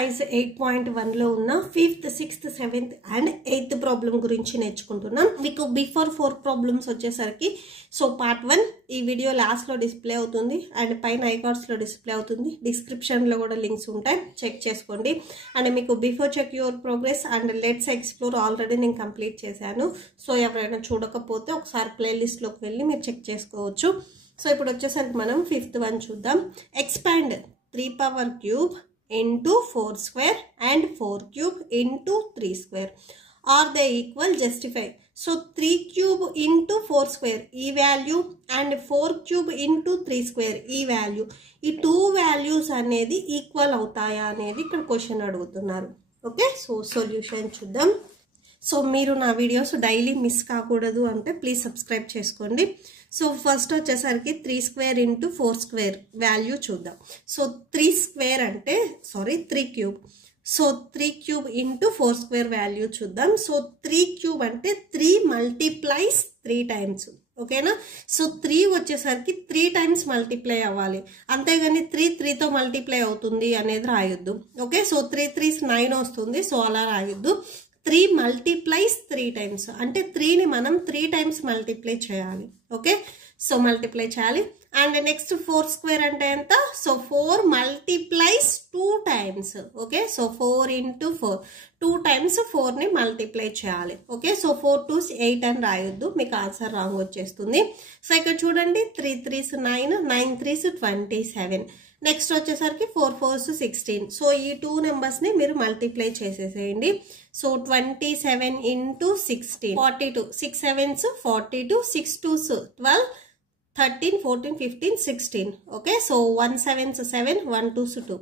Exercise 8.1 లో ఉన్న 5th, 6th, 7th and 8th problem గురించి నేర్చుకుంటున్నాం. మీకు బిఫోర్ 4 ప్రాబ్లమ్స్ వచ్చేసరికి సో పార్ట్ 1 ఈ వీడియో లాస్ట్ లో డిస్ప్లే అవుతుంది అండ్ పైన ఐకార్డ్స్ లో డిస్ప్లే అవుతుంది. డిస్క్రిప్షన్ లో కూడా లింక్స్ ఉంటాయి, చెక్ చేసుకోండి. అండ్ మీకు before check your progress and let's explore already నేను కంప్లీట్ చేశాను. సో ఎవరైనా చూడకపోతే ఒకసారి ప్లేలిస్ట్ లోకి వెళ్ళి మీరు చెక్ చేసుకోవచ్చు. సో ఇప్పుడు వచ్చేసరికి మనం 5th వన్ చూద్దాం. Expand 3 power cube into 4 square and 4 cube into 3 square. Are they equal? Justify. So 3 cube into 4 square ఈ value and 4 cube into 3 square ఈ వాల్యూ, ఈ 2 వాల్యూస్ అనేది ఈక్వల్ అవుతాయా అనేది ఇక్కడ క్వశ్చన్ అడుగుతున్నారు. ఓకే, సో సొల్యూషన్ చూద్దాం. సో మీరు నా వీడియోస్ డైలీ మిస్ కాకూడదు అంటే ప్లీజ్ సబ్స్క్రైబ్ చేసుకోండి. సో ఫస్ట్ వచ్చేసరికి 3 square into 4 square వాల్యూ చూద్దాం. సో 3 square అంటే 3 cube. So 3 cube into 4 square value చూద్దాం. సో 3 cube అంటే 3 multiplies 3 times. ఓకేనా? సో 3 వచ్చేసరికి 3 times మల్టిప్లై అవ్వాలి, అంతేగాని 3తో మల్టిప్లై అవుతుంది అనేది రాయొద్దు. ఓకే, సో 3 3s 9 వస్తుంది, సో అలా రాయొద్దు. 3 multiplies 3 times అంటే 3ని మనం 3 times మల్టిప్లై చేయాలి. ఓకే, సో మల్టిప్లై చేయాలి. అండ్ నెక్స్ట్ 4 square అంటే ఎంత? So 4 multiplies 2 times. Okay, so 4 into 4 2 times 4ని మల్టిప్లై చేయాలి. ఓకే, సో 4 2s 8 అని రాయొద్దు, మీకు ఆన్సర్ రాంగ్ వచ్చేస్తుంది. సో ఇక్కడ చూడండి 3 3s 9 9 3s 27. నెక్స్ట్ వచ్చేసరికి 4 4s 16. సో ఈ 2 నెంబర్స్ని మీరు మల్టిప్లై చేసేసేయండి. So 27 into 16 42, 6 7s 42, 6 2s 12, 13 14 15 16. Okay, so 1 7s 7, 1 2s 2.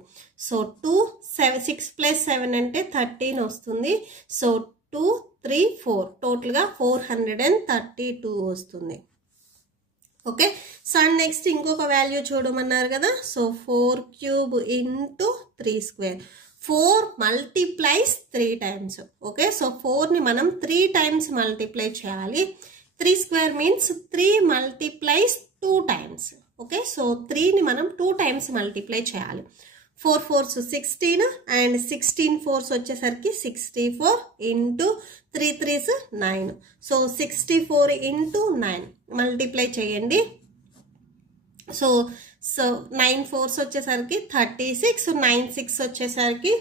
So 2 7 6 plus 7 అంటే 13 వస్తుంది. సో 2 3 4 టోటల్గా 432 వస్తుంది. ఓకే, సో నెక్స్ట్ ఇంకొక వాల్యూ చూడమన్నారు కదా. So 4 cube into 3 square 4 multiplies 3 times. Okay, so 4ని మనం 3 times మల్టిప్లై చేయాలి. 3 square means 3 multiplies 2 times. Okay, so 3ని మనం 2 times మల్టిప్లై చేయాలి. 4 4s 16 అండ్ 16 4s వచ్చేసరికి 64 into 3 3s 9. So 64 into 9 multiply చేయండి. సో 9 4s వచ్చేసరికి 36, 9 6 వచ్చేసరికి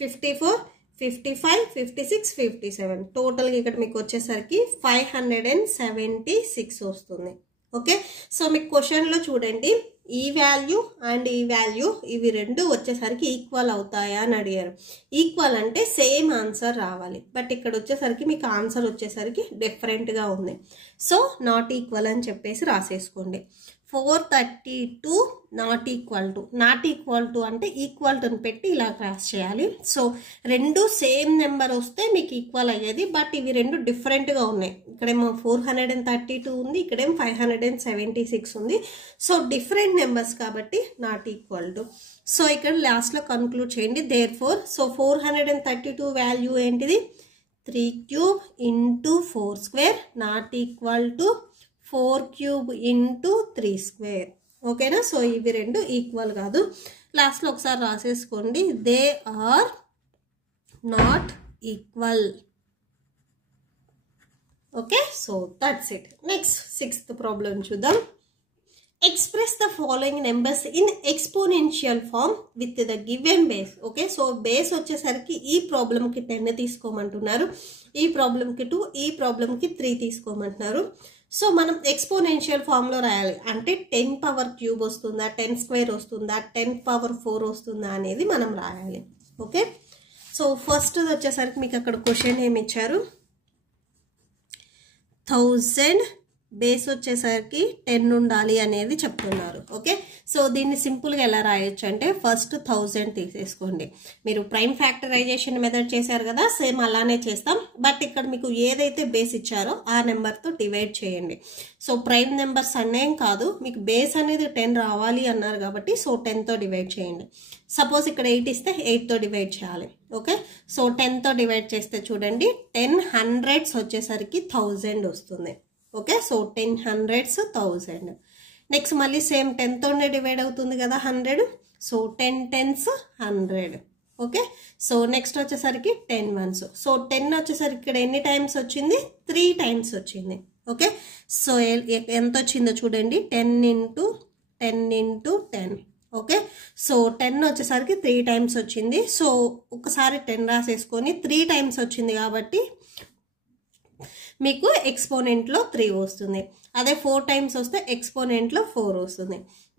54 55 56 57. టోటల్గా ఇక్కడ మీకు వచ్చేసరికి 576 వస్తుంది. ఓకే, సో మీకు క్వశ్చన్లో చూడండి ఈ వాల్యూ అండ్ ఈ వాల్యూ ఇవి రెండు వచ్చేసరికి ఈక్వల్ అవుతాయా అని అడిగారు. ఈక్వల్ అంటే సేమ్ ఆన్సర్ రావాలి, బట్ ఇక్కడ వచ్చేసరికి మీకు ఆన్సర్ వచ్చేసరికి డిఫరెంట్గా ఉంది. సో నాట్ ఈక్వల్ అని చెప్పేసి రాసేసుకోండి. 432 నాట్ ఈక్వల్ టు అంటే ఈక్వల్ టుని పెట్టి ఇలా క్రాస్ చేయాలి. సో రెండు సేమ్ నెంబర్ వస్తే మీకు ఈక్వల్ అయ్యేది, బట్ ఇవి రెండు డిఫరెంట్గా ఉన్నాయి. ఇక్కడేమో 432 ఉంది, ఇక్కడేమో 576 ఉంది. సో డిఫరెంట్ నెంబర్స్ కాబట్టి నాట్ ఈక్వల్ టు. సో ఇక్కడ లాస్ట్లో కన్క్లూడ్ చేయండి. దేర్ఫోర్ సో 432 వాల్యూ ఏంటిది? 3 cube into 4 square not equal to 4 cube into 3 square. ఓకేనా? సో ఇవి రెండు ఈక్వల్ కాదు. లాస్ట్లో ఒకసారి రాసేసుకోండి, they are not equal. Okay, so that's it. Next 6th problem చూద్దాం. Express the following numbers in exponential form with the given base. Okay, so base వచ్చేసరికి ఈ ప్రాబ్లంకి 10 తీసుకోమంటున్నారు, ఈ ప్రాబ్లంకి 2, ఈ ప్రాబ్లంకి 3 తీసుకోమంటున్నారు. సో మనం ఎక్స్పోనెన్షియల్ ఫామ్లో రాయాలి అంటే 10 power cube వస్తుందా, 10 square వస్తుందా, 10 power 4 వస్తుందా అనేది మనం రాయాలి. ఓకే, సో ఫస్ట్ వచ్చేసరికి మీకు అక్కడ క్వశ్చన్ ఏమి ఇచ్చారు? 1000 బేస్ వచ్చేసరికి 10 ఉండాలి అనేది చెప్తున్నారు. ఓకే, సో దీన్ని సింపుల్గా ఎలా రాయొచ్చు అంటే ఫస్ట్ 1000 తీసేసుకోండి. మీరు ప్రైమ్ ఫ్యాక్టరైజేషన్ మెథడ్ చేశారు కదా, సేమ్ అలానే చేస్తాం, బట్ ఇక్కడ మీకు ఏదైతే బేస్ ఇచ్చారో ఆ నెంబర్తో డివైడ్ చేయండి. సో ప్రైమ్ నెంబర్స్ అనేం కాదు, మీకు బేస్ అనేది 10 రావాలి అన్నారు కాబట్టి సో 10తో డివైడ్ చేయండి. సపోజ్ ఇక్కడ 8 ఇస్తే 8తో డివైడ్ చేయాలి. ఓకే, సో 10తో డివైడ్ చేస్తే చూడండి 10 hundreds వచ్చేసరికి 1000 వస్తుంది. Okay, so 10 hundreds 1000. నెక్స్ట్ మళ్ళీ సేమ్ 10తోనే డివైడ్ అవుతుంది కదా 100. So 10 tens 100. Okay. So next వచ్చేసరికి 10 వన్స్. సో 10 వచ్చేసరికి ఇక్కడ ఎన్ని టైమ్స్ వచ్చింది? 3 టైమ్స్ వచ్చింది. ఓకే. సో ఎంత వచ్చిందో చూడండి, 10 ఇంటూ 10 ఇంటూ 10. ఓకే. సో 10 వచ్చేసరికి 3 టైమ్స్ వచ్చింది. సో ఒకసారి 10 రాసేసుకొని 3 టైమ్స్ వచ్చింది కాబట్టి మీకు ఎక్స్పోనెంట్లో 3 వస్తుంది. అదే 4 టైమ్స్ వస్తే ఎక్స్పోనెంట్లో 4 వస్తుంది.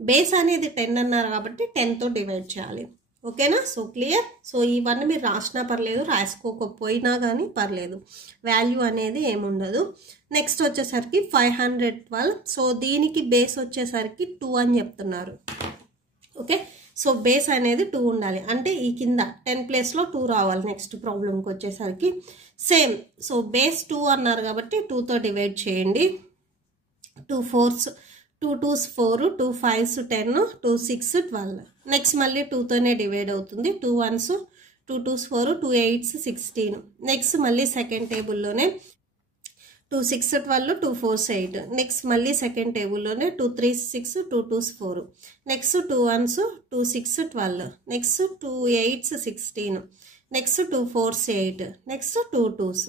బేస్ అనేది 10 అన్నారు కాబట్టి 10తో డివైడ్ చేయాలి. ఓకేనా? So clear. సో ఇవన్నీ మీరు రాసినా పర్లేదు, రాసుకోకపోయినా కానీ పర్లేదు, వాల్యూ అనేది ఏముండదు. నెక్స్ట్ వచ్చేసరికి 512. సో దీనికి బేస్ వచ్చేసరికి 2 అని చెప్తున్నారు. ఓకే. సో బేస్ అనేది 2 ఉండాలి, అంటే ఈ కింద 10 ప్లేస్లో 2 రావాలి. నెక్స్ట్ ప్రాబ్లంకి వచ్చేసరికి సేమ్. సో బేస్ 2 అన్నారు కాబట్టి 2తో డివైడ్ చేయండి. 2 4s 2 2s 4, 2 5s 10, 2 6 12. నెక్స్ట్ మళ్ళీ 2తోనే డివైడ్ అవుతుంది. 2 1s 2 2s 4, 2 8s 16. నెక్స్ట్ మళ్ళీ సెకండ్ టేబుల్లోనే 2 6 12, 2 4s 8. నెక్స్ట్ మళ్ళీ సెకండ్ టేబుల్లోనే 2 3s 6, 2 2s 4. Next 2 1s 2 6 12. Next 2 8s 16. Next 2 4s 8. Next 2 2s.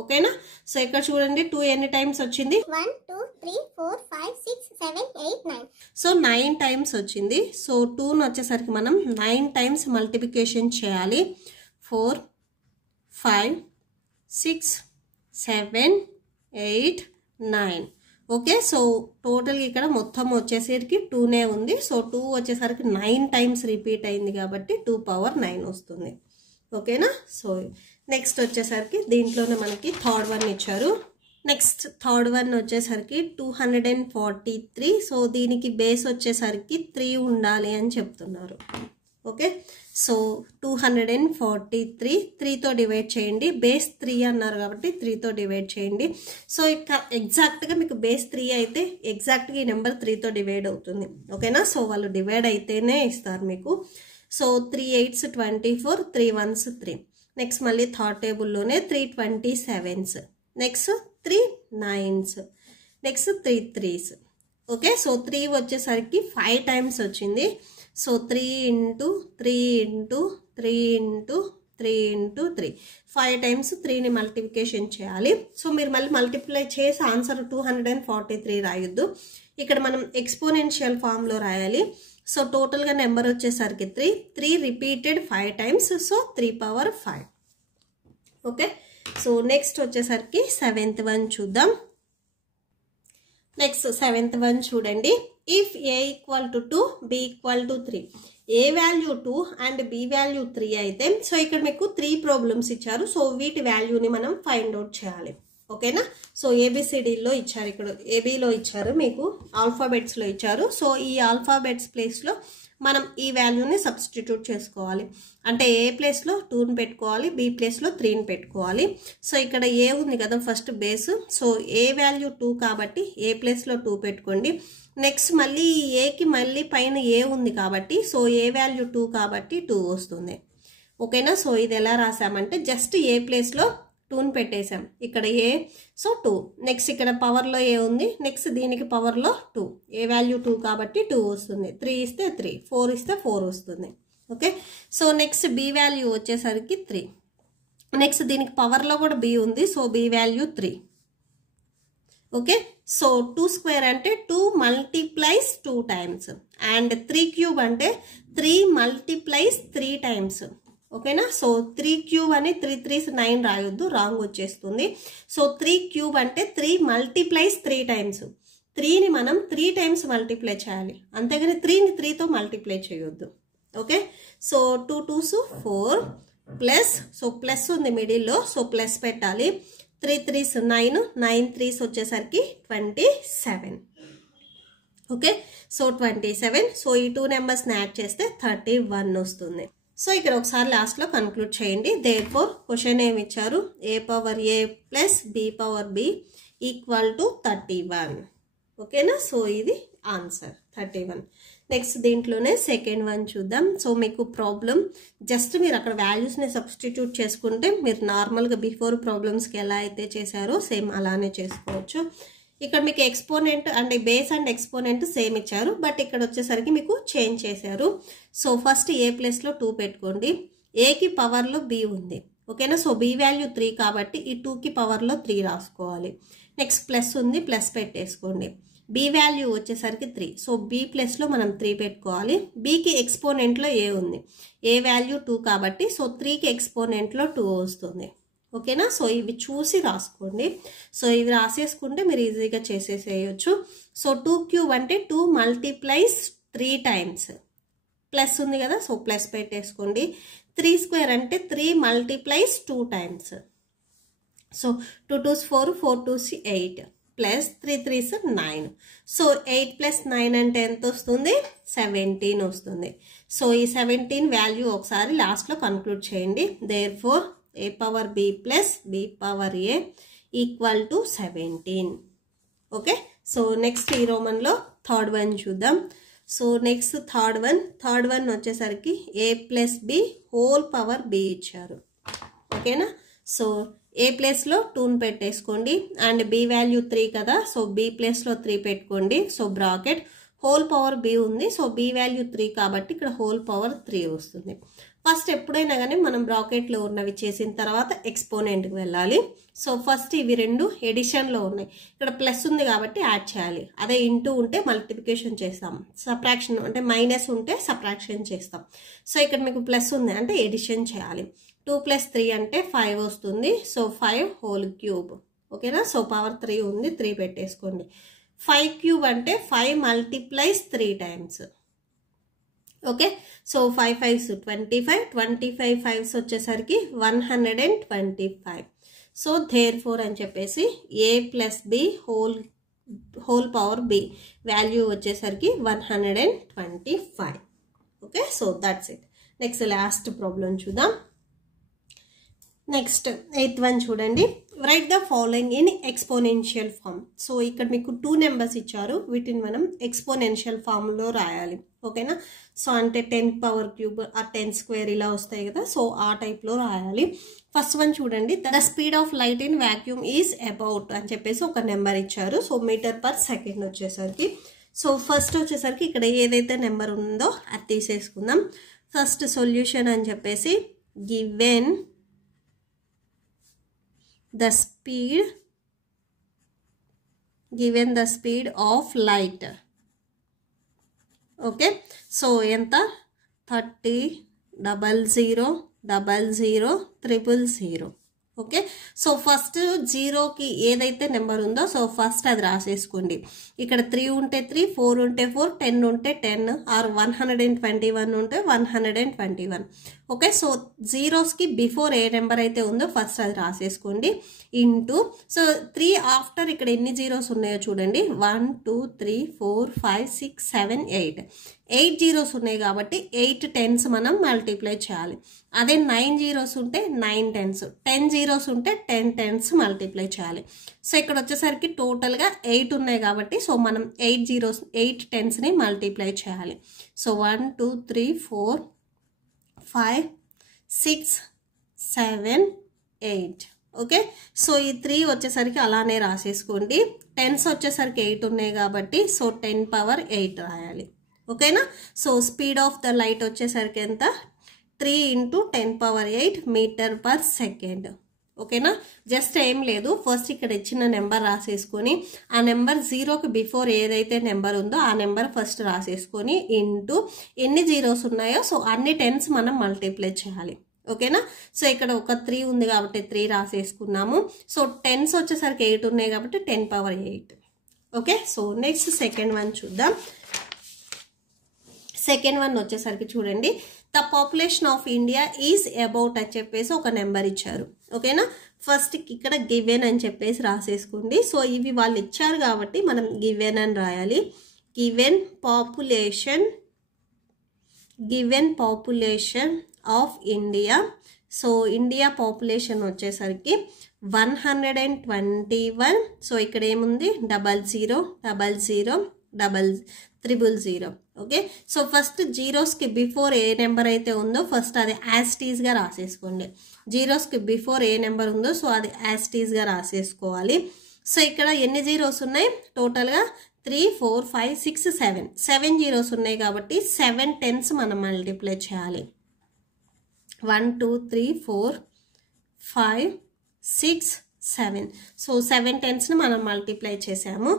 ఓకేనా? సో ఇక్కడ చూడండి 2 ఎన్ని టైమ్స్ వచ్చింది? 1 2 3 4 5 6 7 8 9. సో 9 టైమ్స్ వచ్చింది. సో 2ను వచ్చేసరికి మనం 9 టైమ్స్ మల్టిప్లికేషన్ చేయాలి. 4 5 6 7 8 9. ఓకే. సో టోటల్ ఇక్కడ మొత్తం వచ్చేసరికి 2నే ఉంది. సో 2 వచ్చేసరికి 9 టైమ్స్ రిపీట్ అయింది కాబట్టి 2 పవర్ 9 వస్తుంది. ఓకేనా? సో నెక్స్ట్ వచ్చేసరికి దీంట్లోనే మనకి థర్డ్ వన్ ఇచ్చారు. నెక్స్ట్ థర్డ్ వన్ వచ్చేసరికి 243. సో దీనికి బేస్ వచ్చేసరికి 3 ఉండాలి అని చెప్తున్నారు. ఓకే. సో 243 3తో డివైడ్ చేయండి. బేస్ 3 అన్నారు కాబట్టి 3తో డివైడ్ చేయండి. సో ఇక ఎగ్జాక్ట్గా మీకు బేస్ 3 అయితే ఎగ్జాక్ట్గా ఈ నెంబర్ 3తో డివైడ్ అవుతుంది. ఓకేనా? సో వాళ్ళు డివైడ్ అయితేనే ఇస్తారు మీకు. So 3 8s 24, 3 1s 3. నెక్స్ట్ మళ్ళీ థర్డ్ టేబుల్లోనే 3 27s. Next 3 9s. Next 3 3s. Okay. So 3 వచ్చేసరికి 5 టైమ్స్ వచ్చింది. So 3 into 3 into 3 into 3 into 3 5 times 3ని మల్టిప్లికేషన్ చేయాలి. సో మీరు మళ్ళీ మల్టిప్లై చేసి ఆన్సర్ 243 రాయొద్దు. ఇక్కడ మనం ఎక్స్పోనెన్షియల్ ఫామ్లో రాయాలి. సో టోటల్గా నెంబర్ వచ్చేసరికి 3 repeated 5 times. So 3 power 5. Okay. So next వచ్చేసరికి 7th వన్ చూద్దాం. నెక్స్ట్ 7th వన్ చూడండి. If A equal to 2, B equal to 3. A value 2 and B value 3 అయితే సో ఇక్కడ మీకు 3 ప్రాబ్లమ్స్ ఇచ్చారు. సో వీటి వాల్యూని మనం ఫైండ్ అవుట్ చేయాలి. ఓకేనా? సో ఏబిసిడిలో ఇచ్చారు, ఇక్కడ ఏబిలో ఇచ్చారు, మీకు ఆల్ఫాబెట్స్లో ఇచ్చారు. సో ఈ ఆల్ఫాబెట్స్ ప్లేస్లో మనం ఈ వాల్యూని సబ్స్టిట్యూట్ చేసుకోవాలి. అంటే ఏ ప్లేస్లో 2ని పెట్టుకోవాలి, బి ప్లేస్లో 3ని పెట్టుకోవాలి. సో ఇక్కడ ఏ ఉంది కదా ఫస్ట్ బేస్. సో ఏ వాల్యూ 2 కాబట్టి ఏ ప్లేస్లో 2 పెట్టుకోండి. నెక్స్ట్ మళ్ళీ ఏకి మళ్ళీ పైన ఏ ఉంది కాబట్టి సో ఏ వాల్యూ 2 కాబట్టి 2 వస్తుంది. ఓకేనా? సో ఇది ఎలా రాసామంటే జస్ట్ ఏ ప్లేస్లో 2ని పెట్టేసాం. ఇక్కడ ఏ, సో 2. నెక్స్ట్ ఇక్కడ పవర్లో ఏ ఉంది, నెక్స్ట్ దీనికి పవర్లో 2. ఏ వాల్యూ 2 కాబట్టి 2 వస్తుంది. 3 ఇస్తే 3, 4 ఇస్తే 4 వస్తుంది. Okay. So next B value వచ్చేసరికి 3. నెక్స్ట్ దీనికి పవర్లో కూడా బి ఉంది. So B value 3. Okay. So 2 square అంటే 2 మల్టిప్లైస్ 2 టైమ్స్ అండ్ 3 క్యూబ్ అంటే 3 మల్టిప్లైస్ 3 టైమ్స్. ఓకేనా? సో 3 క్యూబ్ అని 3 3s 9 రాయొద్దు, రాంగ్ వచ్చేస్తుంది. సో 3 క్యూబ్ అంటే 3 మల్టిప్లైస్ 3 టైమ్స్. 3ని మనం 3 టైమ్స్ మల్టిప్లై చేయాలి, అంతేగాని 3ని 3తో మల్టిప్లై చేయొద్దు. Okay. So 2 2s 4 plus, so plus ఉంది మిడిల్లో, సో ప్లస్ పెట్టాలి. 3 3s 9, 9 3s వచ్చేసరికి 27. ఓకే. సో 27. సో ఈ 2 నెంబర్స్ని యాడ్ చేస్తే 31 వస్తుంది. సో ఇక్కడ ఒకసారి లాస్ట్లో కన్క్లూడ్ చేయండి. దేర్ఫోర్ క్వశ్చన్ ఏమి ఇచ్చారు? A power A plus B power B equal to 31. ఓకేనా? సో ఇది ఆన్సర్ 31. నెక్స్ట్ దీంట్లోనే సెకండ్ వన్ చూద్దాం. సో మీకు ప్రాబ్లం జస్ట్ మీరు అక్కడ వాల్యూస్ని సబ్స్టిట్యూట్ చేసుకుంటే మీరు నార్మల్గా బిఫోర్ ప్రాబ్లమ్స్కి ఎలా అయితే చేశారో సేమ్ అలానే చేసుకోవచ్చు. ఇక్కడ మీకు exponent and base and exponent same ఇచ్చారు, బట్ ఇక్కడ వచ్చేసరికి మీకు చేంజ్ చేశారు. సో ఫస్ట్ ఏ ప్లేస్లో 2 పెట్టుకోండి. ఏకి పవర్లో బి ఉంది, ఓకేనా. సో బి వాల్యూ 3 కాబట్టి ఈ 2కి పవర్లో 3 రాసుకోవాలి. నెక్స్ట్ ప్లస్ ఉంది, ప్లస్ పెట్టేసుకోండి. బి వాల్యూ వచ్చేసరికి 3, సో బి ప్లస్లో మనం 3 పెట్టుకోవాలి. బికి ఎక్స్పోనెంట్లో ఏ ఉంది, ఏ వాల్యూ 2 కాబట్టి సో 3కి ఎక్స్పోనెంట్లో 2 వస్తుంది, ఓకేనా. సో ఇవి చూసి రాసుకోండి. సో ఇవి రాసేసుకుంటే మీరు ఈజీగా చేసేసేయచ్చు. సో 2 క్యూబ్ అంటే 2 మల్టిప్లైస్ 3 టైమ్స్, ప్లస్ ఉంది కదా, సో ప్లస్ పెట్టేసుకోండి. 3 స్క్వేర్ అంటే 3 multiplies 2 times. So 2 2s 4, 4 2s 8 plus 3 3s 9. So 8 plus 9 అంటే ఎంత వస్తుంది, 17 వస్తుంది. సో ఈ 17 వాల్యూ ఒకసారి లాస్ట్లో కన్క్లూడ్ చేయండి. Therefore a power b plus b power a equal to 17. Okay. So next ఈ రోమన్లో థర్డ్ వన్ చూద్దాం. సో నెక్స్ట్ థర్డ్ వన్ వచ్చేసరికి a plus b whole power b ఇచ్చారు, ఓకేనా. సో ఏ ప్లేస్లో 2ని పెట్టేసుకోండి అండ్ బి వాల్యూ 3 కదా, సో బి ప్లేస్లో 3 పెట్టుకోండి. So bracket whole power B ఉంది, సో బి వాల్యూ 3 కాబట్టి ఇక్కడ హోల్ పవర్ 3 వస్తుంది. ఫస్ట్ ఎప్పుడైనా కానీ మనం బ్రాకెట్లో ఉన్నవి చేసిన తర్వాత ఎక్స్పోనెంట్కి వెళ్ళాలి. సో ఫస్ట్ ఇవి రెండు ఎడిషన్లో ఉన్నాయి, ఇక్కడ ప్లస్ ఉంది కాబట్టి యాడ్ చేయాలి. అదే ఇంటూ ఉంటే మల్టిప్లికేషన్ చేస్తాం, సబ్ట్రాక్షన్ అంటే మైనస్ ఉంటే సబ్ట్రాక్షన్ చేస్తాం. సో ఇక్కడ మీకు ప్లస్ ఉంది అంటే ఎడిషన్ చేయాలి. 2 ప్లస్ 3 అంటే 5 వస్తుంది. సో 5 హోల్ క్యూబ్, ఓకేనా. సో పవర్ 3 ఉంది, 3 పెట్టేసుకోండి. 5 క్యూబ్ అంటే 5 multiplies 3 times, okay. So 5 5s 25, 25 5s వచ్చేసరికి 125. సో దేర్ ఫోర్ అని చెప్పేసి A plus B whole power B value వచ్చేసరికి 125, okay. So that's it. Next last problem చూద్దాం. నెక్స్ట్ 8th వన్ చూడండి. Write the following in exponential form. So ఇక్కడ మీకు 2 numbers ఇచ్చారు, వీటిని మనం ఎక్స్పోనెన్షియల్ ఫామ్లో రాయాలి, ఓకేనా. సో అంటే 10 పవర్ క్యూబ్ ఆ 10 స్క్వేర్ ఇలా వస్తాయి కదా, సో ఆ టైప్లో రాయాలి. ఫస్ట్ వన్ చూడండి. The speed of light in vacuum is about అని చెప్పేసి ఒక నెంబర్ ఇచ్చారు. సో మీటర్ పర్ సెకండ్ వచ్చేసరికి, సో ఫస్ట్ వచ్చేసరికి ఇక్కడ ఏదైతే నెంబర్ ఉందో అది తీసేసుకుందాం. ఫస్ట్ సొల్యూషన్ అని చెప్పేసి given the speed of light, okay. so enta 30 00 00 000, okay. So first జీరోకి ఏదైతే నెంబర్ ఉందో సో ఫస్ట్ అది రాసేసుకోండి. ఇక్కడ 3 ఉంటే 3, 4 ఉంటే 4, 10 ఉంటే 10 ఆర్ 121 ఉంటే 121, ఓకే. సో జీరోస్కి బిఫోర్ ఏ నెంబర్ అయితే ఉందో ఫస్ట్ అది రాసేసుకోండి. ఇంటూ సో 3 ఆఫ్టర్ ఇక్కడ ఎన్ని జీరోస్ ఉన్నాయో చూడండి. 1 2 3 4 5 6 7 8 జీరోస్ ఉన్నాయి కాబట్టి 8 10s మనం మల్టిప్లై చేయాలి. అదే 9 జీరోస్ ఉంటే 9 10s, 10 జీరోస్ ఉంటే 10 10s మల్టిప్లై చేయాలి. సో ఇక్కడ వచ్చేసరికి టోటల్గా 8 ఉన్నాయి కాబట్టి సో మనం 8 10sని మల్టిప్లై చేయాలి. So 1 2 3 4 5 6 7 8, okay. సో ఈ 3 వచ్చేసరికి అలానే రాసేసుకోండి. 10s వచ్చేసరికి 8 ఉన్నాయి కాబట్టి సో 10 పవర్ 8 రాయాలి, ఓకేనా. So speed of the light వచ్చేసరికి ఎంత, 3 × 10 పవర్ 8 మీటర్ పర్ సెకండ్, ఓకేనా. జస్ట్ ఏం లేదు, ఫస్ట్ ఇక్కడ ఇచ్చిన నెంబర్ రాసేసుకొని ఆ నెంబర్ జీరోకి బిఫోర్ ఏదైతే నెంబర్ ఉందో ఆ నెంబర్ ఫస్ట్ రాసేసుకొని ఇంటూ ఎన్ని జీరోస్ ఉన్నాయో సో అన్ని 10s మనం మల్టిప్లై చేయాలి, ఓకేనా. సో ఇక్కడ ఒక 3 ఉంది కాబట్టి 3 రాసేసుకున్నాము. సో 10s వచ్చేసరికి 8 ఉన్నాయి కాబట్టి 10 power 8, okay. So next second one చూద్దాం. సెకండ్ వన్ వచ్చేసరికి చూడండి. The population of India is about అని చెప్పేసి ఒక నెంబర్ ఇచ్చారు, ఓకేనా. ఫస్ట్ ఇక్కడ గివెన్ అని చెప్పేసి రాసేసుకోండి. సో ఇవి వాళ్ళు ఇచ్చారు కాబట్టి మనం గివెన్ అని రాయాలి. Given population of India. So India population వచ్చేసరికి 121. సో ఇక్కడ ఏముంది 00 00 000, ఓకే. సో ఫస్ట్ జీరోస్కి బిఫోర్ ఏ నెంబర్ అయితే ఉందో ఫస్ట్ అది యాస్టీస్గా రాసేసుకోండి. జీరోస్కి బిఫోర్ ఏ నెంబర్ ఉందో సో అది యాస్టీస్గా రాసేసుకోవాలి. సో ఇక్కడ ఎన్ని జీరోస్ ఉన్నాయి టోటల్గా 3 4 5 6 7 జీరోస్ ఉన్నాయి కాబట్టి 7 10s మనం మల్టిప్లై చేయాలి. 1 2 3 4 5 6 7 సో 7 టెన్స్ ని మనం మల్టిప్లై చేసాము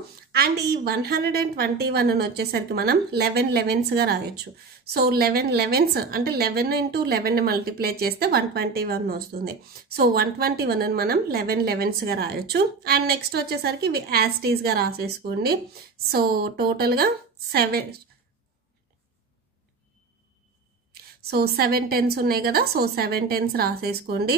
అండ్ ఈ 121 వచ్చేసరికి మనం 11 11s గా రాయొచ్చు సో 11 11s అంటే 11 into 11 ని మల్టిప్లై చేస్తే 121 వస్తుంది సో 121 ని మనం 11 11s గా రాయొచ్చు అండ్ నెక్స్ట్ వచ్చేసరికి ఇవి యాజ్ ఇట్ ఈస్ గా రాసేసుకోండి సో టోటల్ గా 7 సో 7 టెన్స్ ఉన్నాయి కదా సో 7 టెన్స్ రాసేసుకోండి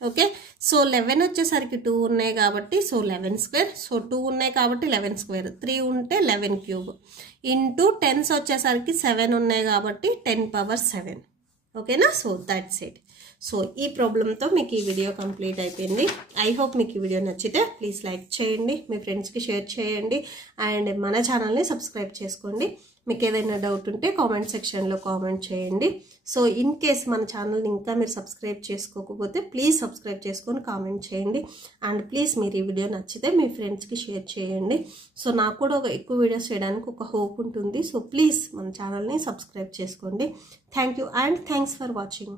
ఓకే సో 11 వచ్చేసరికి 2 ఉన్నాయి కాబట్టి సో 11 స్క్వేర్ సో 2 ఉన్నాయి కాబట్టి 11 స్క్వేర్ 3 ఉంటే 11 క్యూబ్ ఇంటూ 10s వచ్చేసరికి 7 ఉన్నాయి కాబట్టి 10 పవర్ 7 ఓకేనా సో దట్స్ ఇట్ సో ఈ ప్రాబ్లంతో మీకు ఈ వీడియో కంప్లీట్ అయిపోయింది ఐ హోప్ మీకు ఈ వీడియో నచ్చితే ప్లీజ్ లైక్ చేయండి మీ ఫ్రెండ్స్కి షేర్ చేయండి అండ్ మన ఛానల్ని సబ్స్క్రైబ్ చేసుకోండి మీకు ఏదైనా డౌట్ ఉంటే కామెంట్ సెక్షన్లో కామెంట్ చేయండి సో ఇన్ కేస్ మన ఛానల్ని ఇంకా మీరు సబ్స్క్రైబ్ చేసుకోకపోతే ప్లీజ్ సబ్స్క్రైబ్ చేసుకొని కామెంట్ చేయండి అండ్ ప్లీజ్ మీరు ఈ వీడియో నచ్చితే మీ ఫ్రెండ్స్కి షేర్ చేయండి సో నాకు కూడా ఎక్కువ వీడియోస్ చేయడానికి ఒక హోప్ ఉంటుంది సో ప్లీజ్ మన ఛానల్ని సబ్స్క్రైబ్ చేసుకోండి thank you and thanks for watching